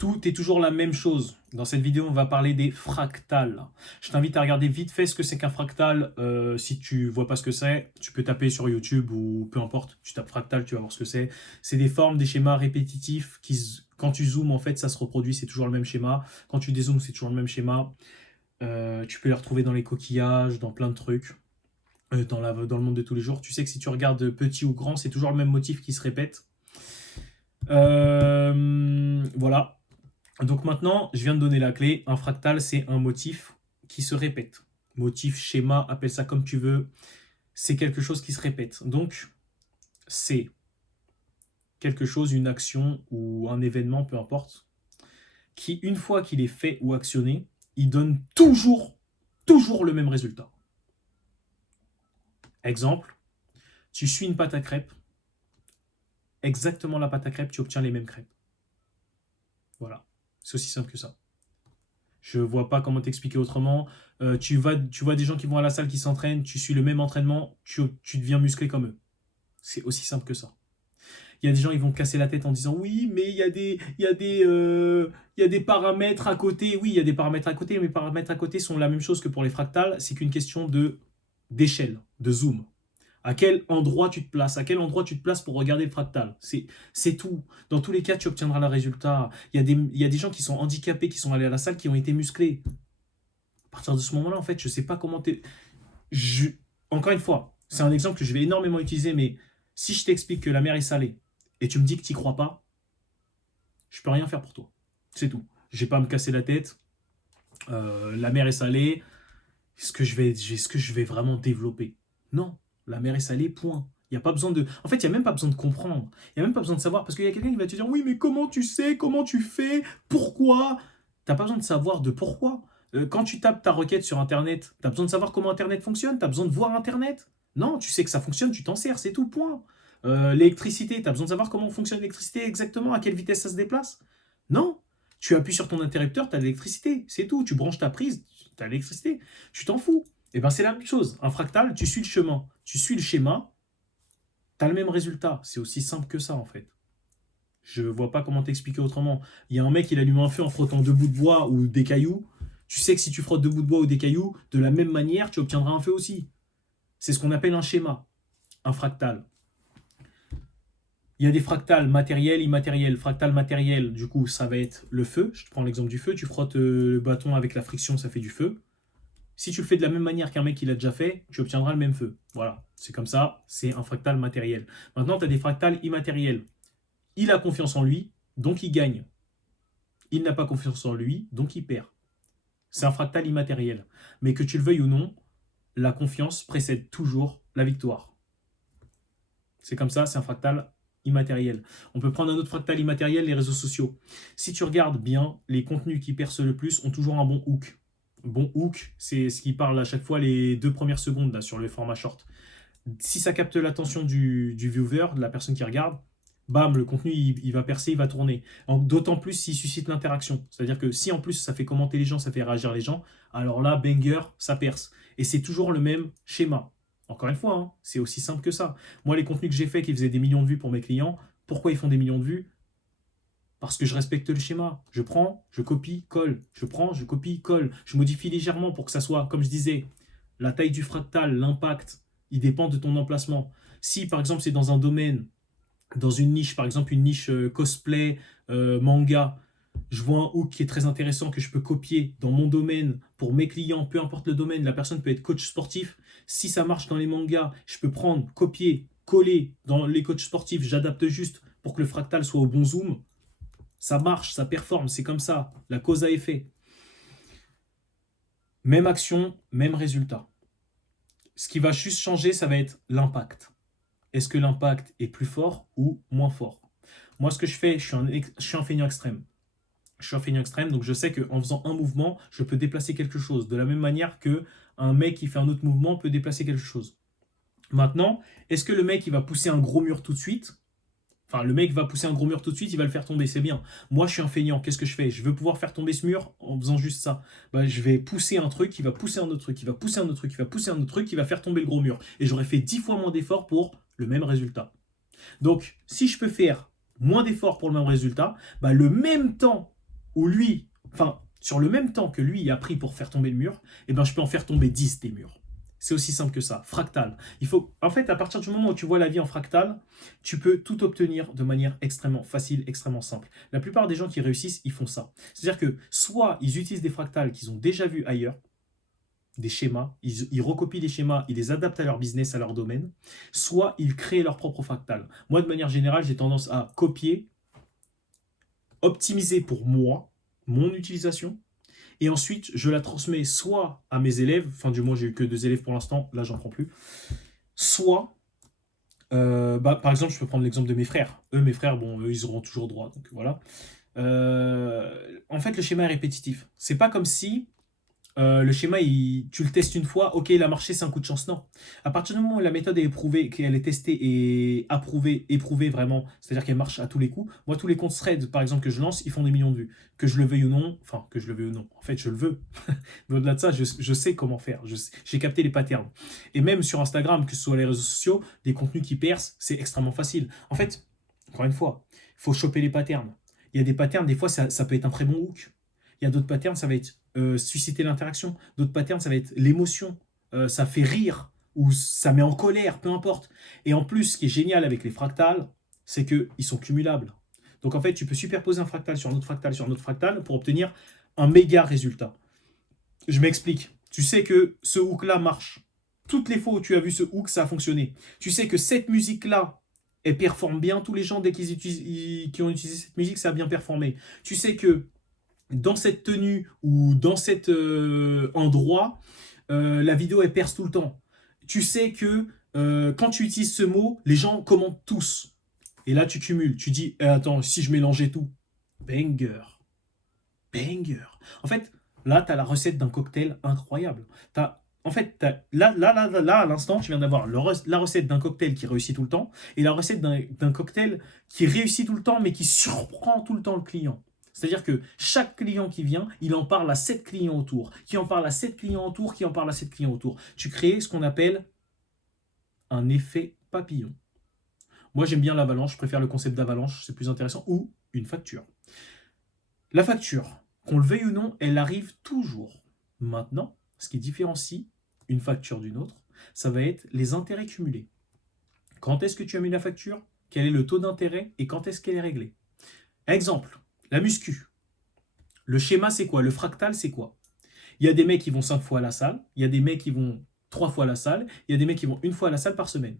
tout est toujours la même chose. Dans cette vidéo, on va parler des fractales. Je t'invite à regarder vite fait ce que c'est qu'un fractal. Si tu vois pas ce que c'est, tu peux taper sur YouTube ou peu importe. Tu tapes fractal, tu vas voir ce que c'est. C'est des formes, des schémas répétitifs qui, quand tu zoomes, en fait, ça se reproduit. C'est toujours le même schéma. Quand tu dézoomes, c'est toujours le même schéma. Tu peux les retrouver dans les coquillages, dans plein de trucs. Dans le monde de tous les jours. Tu sais que si tu regardes petit ou grand, c'est toujours le même motif qui se répète. Voilà. Donc maintenant, je viens de donner la clé. Un fractal, c'est un motif qui se répète. Motif, schéma, appelle ça comme tu veux. C'est quelque chose qui se répète. Donc, c'est quelque chose, une action ou un événement, peu importe, qui, une fois qu'il est fait ou actionné, il donne toujours le même résultat. Exemple, tu suis une pâte à crêpes, exactement la pâte à crêpes, tu obtiens les mêmes crêpes. Voilà, c'est aussi simple que ça. Je vois pas comment t'expliquer autrement. Tu vois des gens qui vont à la salle, qui s'entraînent, tu suis le même entraînement, tu deviens musclé comme eux. C'est aussi simple que ça. Il y a des gens, ils vont casser la tête en disant oui, mais il y a des paramètres à côté. Oui, il y a des paramètres à côté, mais les paramètres à côté sont la même chose que pour les fractales. C'est qu'une question d'échelle, de zoom. À quel endroit tu te places? À quel endroit tu te places pour regarder le fractal? C'est tout. Dans tous les cas, tu obtiendras le résultat. Il y a des gens qui sont handicapés, qui sont allés à la salle, qui ont été musclés. À partir de ce moment-là, en fait, je ne sais pas comment t'es... Encore une fois, c'est un exemple que je vais énormément utiliser, mais si je t'explique que la mer est salée et tu me dis que tu n'y crois pas, je peux rien faire pour toi. C'est tout. Je n'ai pas à me casser la tête. La mer est salée. Est-ce que je vais vraiment développer? Non. La mer est salée, point. Il n'y a pas besoin de... En fait, il n'y a même pas besoin de comprendre. Il n'y a même pas besoin de savoir. Parce qu'il y a quelqu'un qui va te dire, oui, mais comment tu sais? Comment tu fais? Pourquoi? Tu n'as pas besoin de savoir de pourquoi. Quand tu tapes ta requête sur Internet, tu as besoin de savoir comment Internet fonctionne? Tu as besoin de voir Internet? Non, tu sais que ça fonctionne, tu t'en sers, c'est tout, point. L'électricité, tu as besoin de savoir comment fonctionne l'électricité exactement, à quelle vitesse ça se déplace? Non. Tu appuies sur ton interrupteur, tu as l'électricité, c'est tout. Tu branches ta prise, tu as l'électricité. Tu t'en fous. Et bien c'est la même chose. Un fractal, tu suis le chemin, tu suis le schéma, tu as le même résultat. C'est aussi simple que ça en fait. Je vois pas comment t'expliquer autrement. Il y a un mec, il allume un feu en frottant deux bouts de bois ou des cailloux. Tu sais que si tu frottes deux bouts de bois ou des cailloux, de la même manière, tu obtiendras un feu aussi. C'est ce qu'on appelle un schéma, un fractal. Il y a des fractales matériels, immatériels. Fractal matériel, du coup, ça va être le feu. Je te prends l'exemple du feu. Tu frottes le bâton avec la friction, ça fait du feu. Si tu le fais de la même manière qu'un mec qui l'a déjà fait, tu obtiendras le même feu. Voilà, c'est comme ça, c'est un fractal matériel. Maintenant, tu as des fractales immatériels. Il a confiance en lui, donc il gagne. Il n'a pas confiance en lui, donc il perd. C'est un fractal immatériel. Mais que tu le veuilles ou non, la confiance précède toujours la victoire. C'est comme ça, c'est un fractal immatériel. On peut prendre un autre fractal immatériel, les réseaux sociaux. Si tu regardes bien, les contenus qui percent le plus ont toujours un bon hook. Bon hook, c'est ce qui parle à chaque fois les 2 premières secondes là, sur le format short. Si ça capte l'attention du viewer, de la personne qui regarde, bam, le contenu il va percer, il va tourner. D'autant plus s'il suscite l'interaction. C'est-à-dire que si en plus ça fait commenter les gens, ça fait réagir les gens, alors là, banger, ça perce. Et c'est toujours le même schéma. Encore une fois, hein, c'est aussi simple que ça. Moi, les contenus que j'ai faits qui faisaient des millions de vues pour mes clients, pourquoi ils font des millions de vues? Parce que je respecte le schéma. Je prends, je copie, colle. Je prends, je copie, colle. Je modifie légèrement pour que ça soit, comme je disais, la taille du fractal, l'impact, il dépend de ton emplacement. Si, par exemple, c'est dans un domaine, dans une niche, par exemple une niche cosplay, manga, je vois un hook qui est très intéressant que je peux copier dans mon domaine pour mes clients, peu importe le domaine, la personne peut être coach sportif. Si ça marche dans les mangas, je peux prendre, copier, coller dans les coachs sportifs, j'adapte juste pour que le fractal soit au bon zoom. Ça marche, ça performe, c'est comme ça. La cause à effet. Même action, même résultat. Ce qui va juste changer, ça va être l'impact. Est-ce que l'impact est plus fort ou moins fort? Moi, ce que je fais, je suis un feignant extrême. Je suis un feignant extrême, donc je sais qu'en faisant un mouvement, je peux déplacer quelque chose. De la même manière qu'un mec qui fait un autre mouvement peut déplacer quelque chose. Maintenant, est-ce que le mec il va pousser un gros mur tout de suite? Enfin, le mec va pousser un gros mur tout de suite, il va le faire tomber, c'est bien. Moi, je suis un feignant, qu'est-ce que je fais? Je veux pouvoir faire tomber ce mur en faisant juste ça. Bah, je vais pousser un truc, il va pousser un autre truc, il va pousser un autre truc, il va pousser un autre truc, il va faire tomber le gros mur. Et j'aurais fait 10 fois moins d'efforts pour le même résultat. Donc, si je peux faire moins d'efforts pour le même résultat, bah, le même temps où lui, enfin, sur le même temps que lui a pris pour faire tomber le mur, eh ben, je peux en faire tomber 10 des murs. C'est aussi simple que ça, fractal. Il faut, en fait, à partir du moment où tu vois la vie en fractal, tu peux tout obtenir de manière extrêmement facile, extrêmement simple. La plupart des gens qui réussissent, ils font ça. C'est-à-dire que soit ils utilisent des fractales qu'ils ont déjà vus ailleurs, des schémas, ils recopient les schémas, ils les adaptent à leur business, à leur domaine, soit ils créent leur propre fractal. Moi, de manière générale, j'ai tendance à copier, optimiser pour moi, mon utilisation, et ensuite, je la transmets soit à mes élèves, enfin du moins j'ai eu que 2 élèves pour l'instant, là j'en prends plus, soit, par exemple, je peux prendre l'exemple de mes frères. Eux, mes frères, bon, eux, ils auront toujours droit, donc voilà. En fait, le schéma est répétitif. C'est pas comme si le schéma, tu le testes une fois, ok, il a marché, c'est un coup de chance. Non. À partir du moment où la méthode est éprouvée, qu'elle est testée et approuvée, éprouvée vraiment, c'est-à-dire qu'elle marche à tous les coups, moi, tous les comptes thread, par exemple, que je lance, ils font des millions de vues. Que je le veuille ou non, enfin, que je le veuille ou non, en fait, je le veux. Mais au-delà de ça, je sais comment faire. J'ai capté les patterns. Et même sur Instagram, que ce soit les réseaux sociaux, des contenus qui percent, c'est extrêmement facile. En fait, encore une fois, il faut choper les patterns. Il y a des patterns, des fois, ça peut être un très bon hook. Il y a d'autres patterns, ça va être susciter l'interaction. D'autres patterns, ça va être l'émotion. Ça fait rire ou ça met en colère, peu importe. Et en plus, ce qui est génial avec les fractales, c'est qu'ils sont cumulables. Donc en fait, tu peux superposer un fractal sur un autre fractal sur un autre fractal pour obtenir un méga résultat. Je m'explique. Tu sais que ce hook-là marche. Toutes les fois où tu as vu ce hook, ça a fonctionné. Tu sais que cette musique-là, elle performe bien. Tous les gens, dès qui ont utilisé cette musique, ça a bien performé. Tu sais que dans cette tenue ou dans cet endroit, la vidéo, elle perce tout le temps. Tu sais que quand tu utilises ce mot, les gens commentent tous. Et là, tu cumules. Tu dis, attends, si je mélangeais tout. Banger. Banger. En fait, là, tu as la recette d'un cocktail incroyable. Là, à l'instant, tu viens d'avoir la recette d'un cocktail qui réussit tout le temps et la recette d'un cocktail qui réussit tout le temps, mais qui surprend tout le temps le client. C'est-à-dire que chaque client qui vient, il en parle à 7 clients autour, qui en parle à 7 clients autour, qui en parle à 7 clients autour. Tu crées ce qu'on appelle un effet papillon. Moi, j'aime bien l'avalanche, je préfère le concept d'avalanche, c'est plus intéressant, ou une facture. La facture, qu'on le veuille ou non, elle arrive toujours. Maintenant, ce qui différencie une facture d'une autre, ça va être les intérêts cumulés. Quand est-ce que tu as mis la facture? Quel est le taux d'intérêt et quand est-ce qu'elle est réglée? Exemple, la muscu. Le schéma, c'est quoi? Le fractal, c'est quoi? Il y a des mecs qui vont 5 fois à la salle, il y a des mecs qui vont 3 fois à la salle, il y a des mecs qui vont 1 fois à la salle par semaine.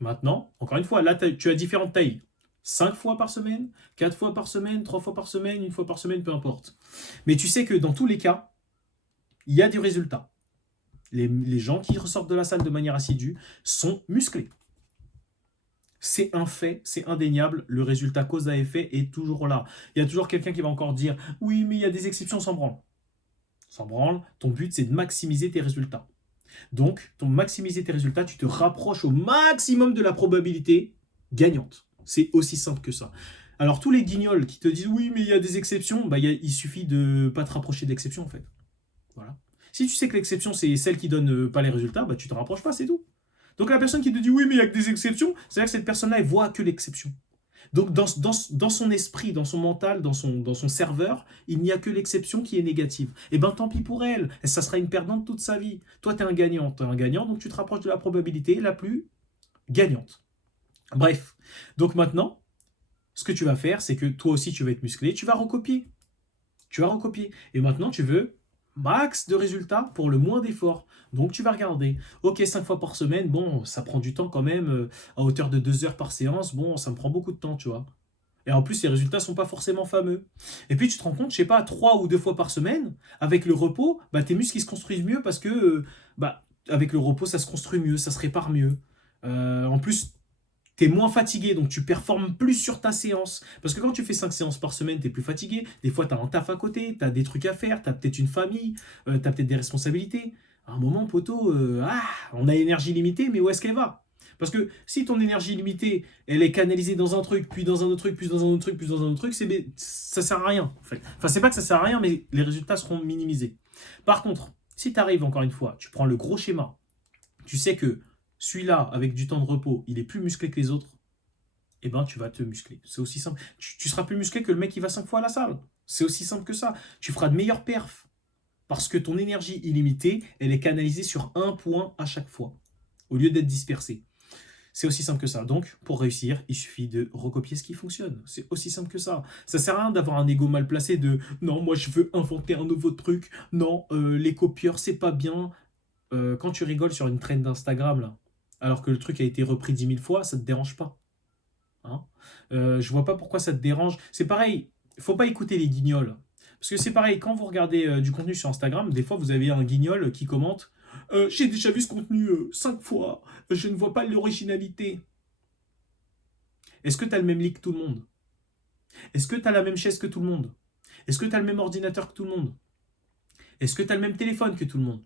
Maintenant, encore une fois, là, tu as différentes tailles. 5 fois par semaine, 4 fois par semaine, 3 fois par semaine, 1 fois par semaine, peu importe. Mais tu sais que dans tous les cas, il y a du résultat. Les gens qui ressortent de la salle de manière assidue sont musclés. C'est un fait, c'est indéniable, le résultat cause à effet est toujours là. Il y a toujours quelqu'un qui va encore dire « Oui, mais il y a des exceptions, sans branle ». Sans branle, ton but c'est de maximiser tes résultats. Donc, pour maximiser tes résultats, tu te rapproches au maximum de la probabilité gagnante. C'est aussi simple que ça. Alors, tous les guignols qui te disent « Oui, mais il y a des exceptions », il suffit de ne pas te rapprocher d'exceptions, en fait. Voilà. Si tu sais que l'exception, c'est celle qui donne pas les résultats, tu te rapproches pas, c'est tout. Donc, la personne qui te dit « Oui, mais il y a que des exceptions », c'est-à-dire que cette personne-là, elle voit que l'exception. Donc, dans son esprit, dans son mental, dans son serveur, il n'y a que l'exception qui est négative. Et ben tant pis pour elle, ça sera une perdante toute sa vie. Toi, tu es un gagnant, donc tu te rapproches de la probabilité la plus gagnante. Bref, donc maintenant, ce que tu vas faire, c'est que toi aussi, tu vas être musclé, tu vas recopier. Tu vas recopier. Et maintenant, tu veux max de résultats pour le moins d'efforts. Donc tu vas regarder. Ok, 5 fois par semaine, bon, ça prend du temps quand même, à hauteur de 2 heures par séance, bon, ça me prend beaucoup de temps, tu vois. Et en plus, les résultats ne sont pas forcément fameux. Et puis tu te rends compte, je sais pas, 3 ou 2 fois par semaine, avec le repos, tes muscles ils se construisent mieux parce que avec le repos, ça se construit mieux, ça se répare mieux. En plus, tu es moins fatigué, donc tu performes plus sur ta séance. Parce que quand tu fais 5 séances par semaine, tu es plus fatigué. Des fois, tu as un taf à côté, tu as des trucs à faire, tu as peut-être une famille, tu as peut-être des responsabilités. À un moment, poteau, on a énergie limitée, mais où est-ce qu'elle va? Parce que si ton énergie limitée, elle est canalisée dans un truc, puis dans un autre truc, puis dans un autre truc, puis dans un autre truc, ça sert à rien, en fait. Enfin, c'est pas que ça sert à rien, mais les résultats seront minimisés. Par contre, si tu arrives, encore une fois, tu prends le gros schéma, tu sais que celui-là, avec du temps de repos, il est plus musclé que les autres, eh ben tu vas te muscler. C'est aussi simple. Tu seras plus musclé que le mec qui va 5 fois à la salle. C'est aussi simple que ça. Tu feras de meilleures perfs parce que ton énergie illimitée, elle est canalisée sur un point à chaque fois, au lieu d'être dispersée. C'est aussi simple que ça. Donc, pour réussir, il suffit de recopier ce qui fonctionne. C'est aussi simple que ça. Ça sert à rien d'avoir un ego mal placé de non, moi je veux inventer un nouveau truc. Non, les copieurs, c'est pas bien. Quand tu rigoles sur une trend d'Instagram, là, alors que le truc a été repris 10 000 fois, ça te dérange pas. Hein. Je vois pas pourquoi ça te dérange. C'est pareil, faut pas écouter les guignols. Parce que c'est pareil, quand vous regardez du contenu sur Instagram, des fois vous avez un guignol qui commente j'ai déjà vu ce contenu 5 fois, je ne vois pas l'originalité. Est-ce que tu as le même lit que tout le monde? Est-ce que tu as la même chaise que tout le monde? Est-ce que tu as le même ordinateur que tout le monde? Est-ce que tu as le même téléphone que tout le monde?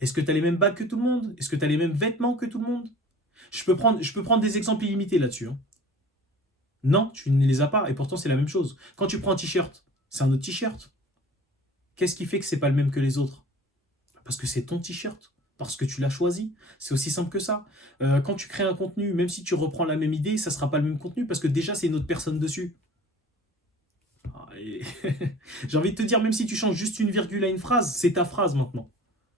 Est-ce que tu as les mêmes bagues que tout le monde? Est-ce que tu as les mêmes vêtements que tout le monde? Je peux prendre des exemples illimités là-dessus. Hein. Non, tu ne les as pas, et pourtant c'est la même chose. Quand tu prends un t-shirt, c'est un autre t-shirt. Qu'est-ce qui fait que c'est pas le même que les autres? Parce que c'est ton t-shirt, parce que tu l'as choisi. C'est aussi simple que ça. Quand tu crées un contenu, même si tu reprends la même idée, ça sera pas le même contenu, parce que déjà c'est une autre personne dessus. J'ai envie de te dire, même si tu changes juste une virgule à une phrase, c'est ta phrase maintenant.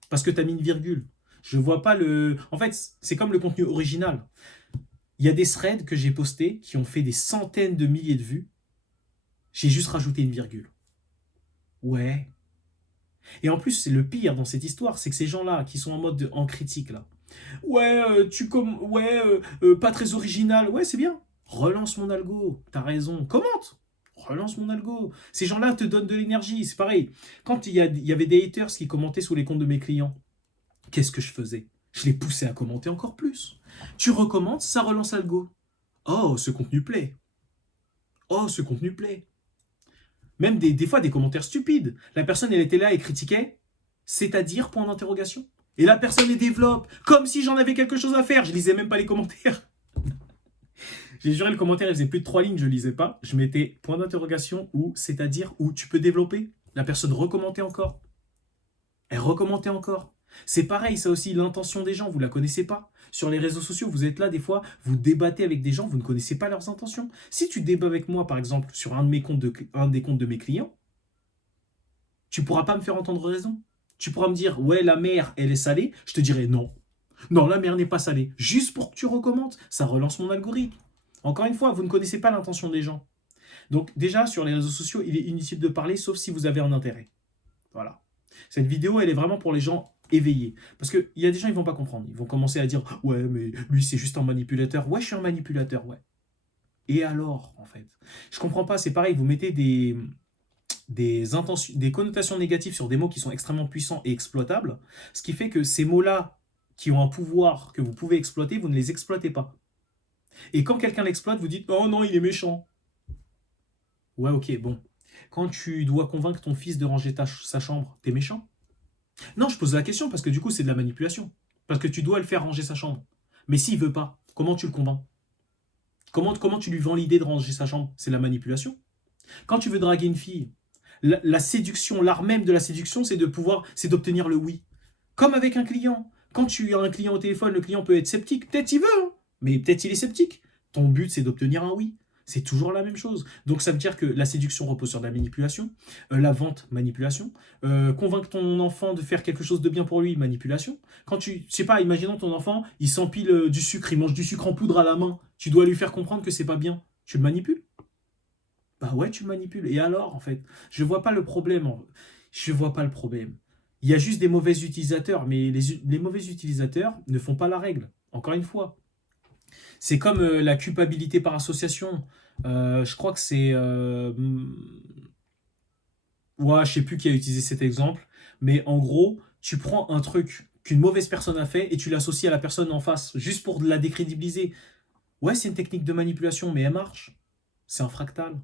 Parce que tu as mis une virgule. Je vois pas le. En fait, c'est comme le contenu original. Il y a des threads que j'ai postés qui ont fait des centaines de milliers de vues. J'ai juste rajouté une virgule. Ouais. Et en plus, c'est le pire dans cette histoire, c'est que ces gens-là qui sont en critique là. Ouais, pas très original. Ouais, c'est bien. Relance mon algo. T'as raison. Commente. Relance mon algo. Ces gens-là te donnent de l'énergie. C'est pareil. Quand il y avait des haters qui commentaient sous les comptes de mes clients, qu'est-ce que je faisais? Je les poussais à commenter encore plus. Tu recommences, ça relance l'algo. Oh, ce contenu plaît. Oh, ce contenu plaît. Même des fois des commentaires stupides. La personne, elle était là et critiquait, c'est-à-dire, point d'interrogation. Et la personne les développe, comme si j'en avais quelque chose à faire. Je lisais même pas les commentaires. J'ai juré, le commentaire, il faisait plus de 3 lignes, je lisais pas. Je mettais point d'interrogation ou c'est-à-dire, ou tu peux développer. La personne recommentait encore. Elle recommentait encore. C'est pareil, ça aussi, l'intention des gens, vous la connaissez pas. Sur les réseaux sociaux, vous êtes là, des fois, vous débattez avec des gens, vous ne connaissez pas leurs intentions. Si tu débats avec moi, par exemple, sur un des comptes de mes clients, tu pourras pas me faire entendre raison. Tu pourras me dire, ouais, la mer, elle est salée. Je te dirai non. Non, la mer n'est pas salée. Juste pour que tu recommences, ça relance mon algorithme. Encore une fois, vous ne connaissez pas l'intention des gens. Donc déjà, sur les réseaux sociaux, il est inutile de parler, sauf si vous avez un intérêt. Voilà. Cette vidéo, elle est vraiment pour les gens éveillés. Parce qu'il y a des gens, ils vont pas comprendre. Ils vont commencer à dire, ouais, mais lui, c'est juste un manipulateur. Ouais, je suis un manipulateur, ouais. Et alors, en fait? Je comprends pas, c'est pareil, vous mettez des connotations négatives sur des mots qui sont extrêmement puissants et exploitables, ce qui fait que ces mots-là, qui ont un pouvoir que vous pouvez exploiter, vous ne les exploitez pas. Et quand quelqu'un l'exploite, vous dites, oh non, il est méchant. Ouais, ok, bon. Quand tu dois convaincre ton fils de ranger sa chambre, t'es méchant? Non, je pose la question parce que du coup, c'est de la manipulation. Parce que tu dois le faire ranger sa chambre. Mais s'il veut pas, comment tu le convaincs? Comment tu lui vends l'idée de ranger sa chambre? C'est la manipulation. Quand tu veux draguer une fille, la séduction, l'art même de la séduction, c'est d'obtenir le oui. Comme avec un client. Quand tu as un client au téléphone, le client peut être sceptique. Peut-être il veut, hein, mais peut-être il est sceptique. Ton but, c'est d'obtenir un oui. C'est toujours la même chose. Donc ça veut dire que la séduction repose sur de la manipulation, la vente, manipulation, convaincre ton enfant de faire quelque chose de bien pour lui, manipulation. Quand je sais pas, imaginons ton enfant, il s'empile du sucre, il mange du sucre en poudre à la main, tu dois lui faire comprendre que c'est pas bien. Tu le manipules? Bah ouais, tu le manipules. Et alors, en fait, je vois pas le problème. Je vois pas le problème. Il y a juste des mauvais utilisateurs, mais les mauvais utilisateurs ne font pas la règle. Encore une fois. C'est comme la culpabilité par association. Je crois que c'est... ouais, je sais plus qui a utilisé cet exemple. Mais en gros, tu prends un truc qu'une mauvaise personne a fait et tu l'associes à la personne en face, juste pour la décrédibiliser. Ouais, c'est une technique de manipulation, mais elle marche. C'est un fractal.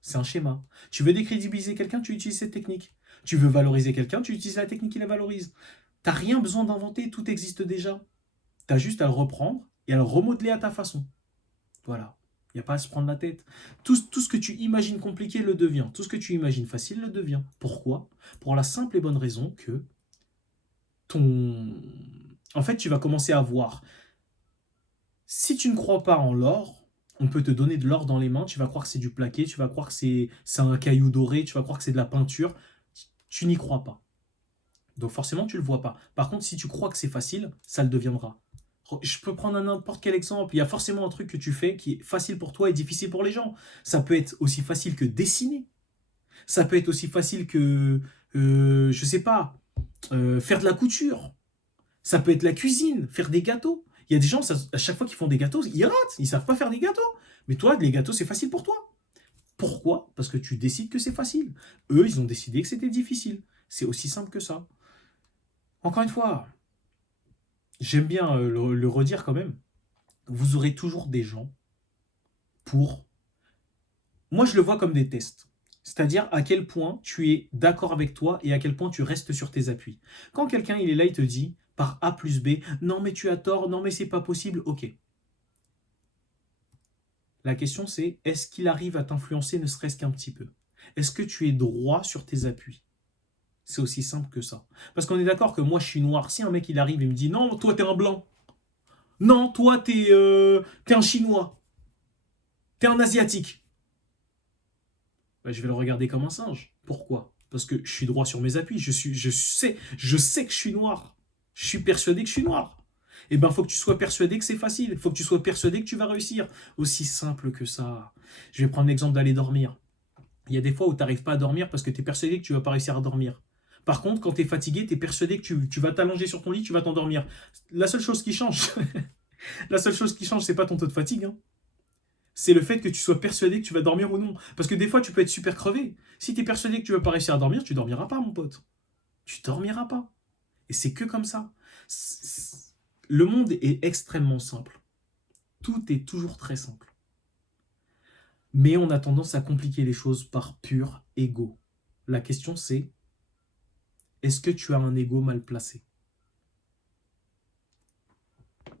C'est un schéma. Tu veux décrédibiliser quelqu'un, tu utilises cette technique. Tu veux valoriser quelqu'un, tu utilises la technique qui la valorise. T'as rien besoin d'inventer, tout existe déjà. T'as juste à le reprendre et à le remodeler à ta façon. Voilà. Il n'y a pas à se prendre la tête. Tout ce que tu imagines compliqué le devient. Tout ce que tu imagines facile le devient. Pourquoi? Pour la simple et bonne raison que ton... En fait, tu vas commencer à voir. Si tu ne crois pas en l'or, On peut te donner de l'or dans les mains, tu vas croire que c'est du plaqué, tu vas croire que c'est un caillou doré, tu vas croire que c'est de la peinture. Tu n'y crois pas. Donc forcément, tu ne le vois pas. Par contre, si tu crois que c'est facile, ça le deviendra. Je peux prendre n'importe quel exemple. Il y a forcément un truc que tu fais qui est facile pour toi et difficile pour les gens. Ça peut être aussi facile que dessiner. Ça peut être aussi facile que, je sais pas, faire de la couture. Ça peut être la cuisine, faire des gâteaux. Il y a des gens, à chaque fois qu'ils font des gâteaux, ils ratent. Ils savent pas faire des gâteaux. Mais toi, les gâteaux, c'est facile pour toi. Pourquoi? Parce que tu décides que c'est facile. Eux, ils ont décidé que c'était difficile. C'est aussi simple que ça. Encore une fois, j'aime bien le redire quand même. Vous aurez toujours des gens pour... Moi, je le vois comme des tests. C'est-à-dire à quel point tu es d'accord avec toi et à quel point tu restes sur tes appuis. Quand quelqu'un il est là, il te dit par A plus B, non mais tu as tort, non mais c'est pas possible, ok. La question c'est, est-ce qu'il arrive à t'influencer ne serait-ce qu'un petit peu? Est-ce que tu es droit sur tes appuis? C'est aussi simple que ça. Parce qu'on est d'accord que moi je suis noir. Si un mec il arrive et me dit non, toi t'es un blanc. Non, toi t'es un chinois. T'es un asiatique. Bah, je vais le regarder comme un singe. Pourquoi? Parce que je suis droit sur mes appuis. Je sais que je suis noir. Je suis persuadé que je suis noir. Eh ben, faut que tu sois persuadé que c'est facile. Faut que tu sois persuadé que tu vas réussir. Aussi simple que ça. Je vais prendre l'exemple d'aller dormir. Il y a des fois où tu n'arrives pas à dormir parce que tu es persuadé que tu vas pas réussir à dormir. Par contre, quand tu es fatigué, tu es persuadé que tu vas t'allonger sur ton lit, tu vas t'endormir. La seule chose qui change, la seule chose qui change, c'est pas ton taux de fatigue, hein. C'est le fait que tu sois persuadé que tu vas dormir ou non. Parce que des fois, tu peux être super crevé. Si tu es persuadé que tu vas pas réussir à dormir, tu dormiras pas, mon pote. Tu dormiras pas. Et c'est que comme ça. Le monde est extrêmement simple. Tout est toujours très simple. Mais on a tendance à compliquer les choses par pur ego. La question c'est, est-ce que tu as un ego mal placé?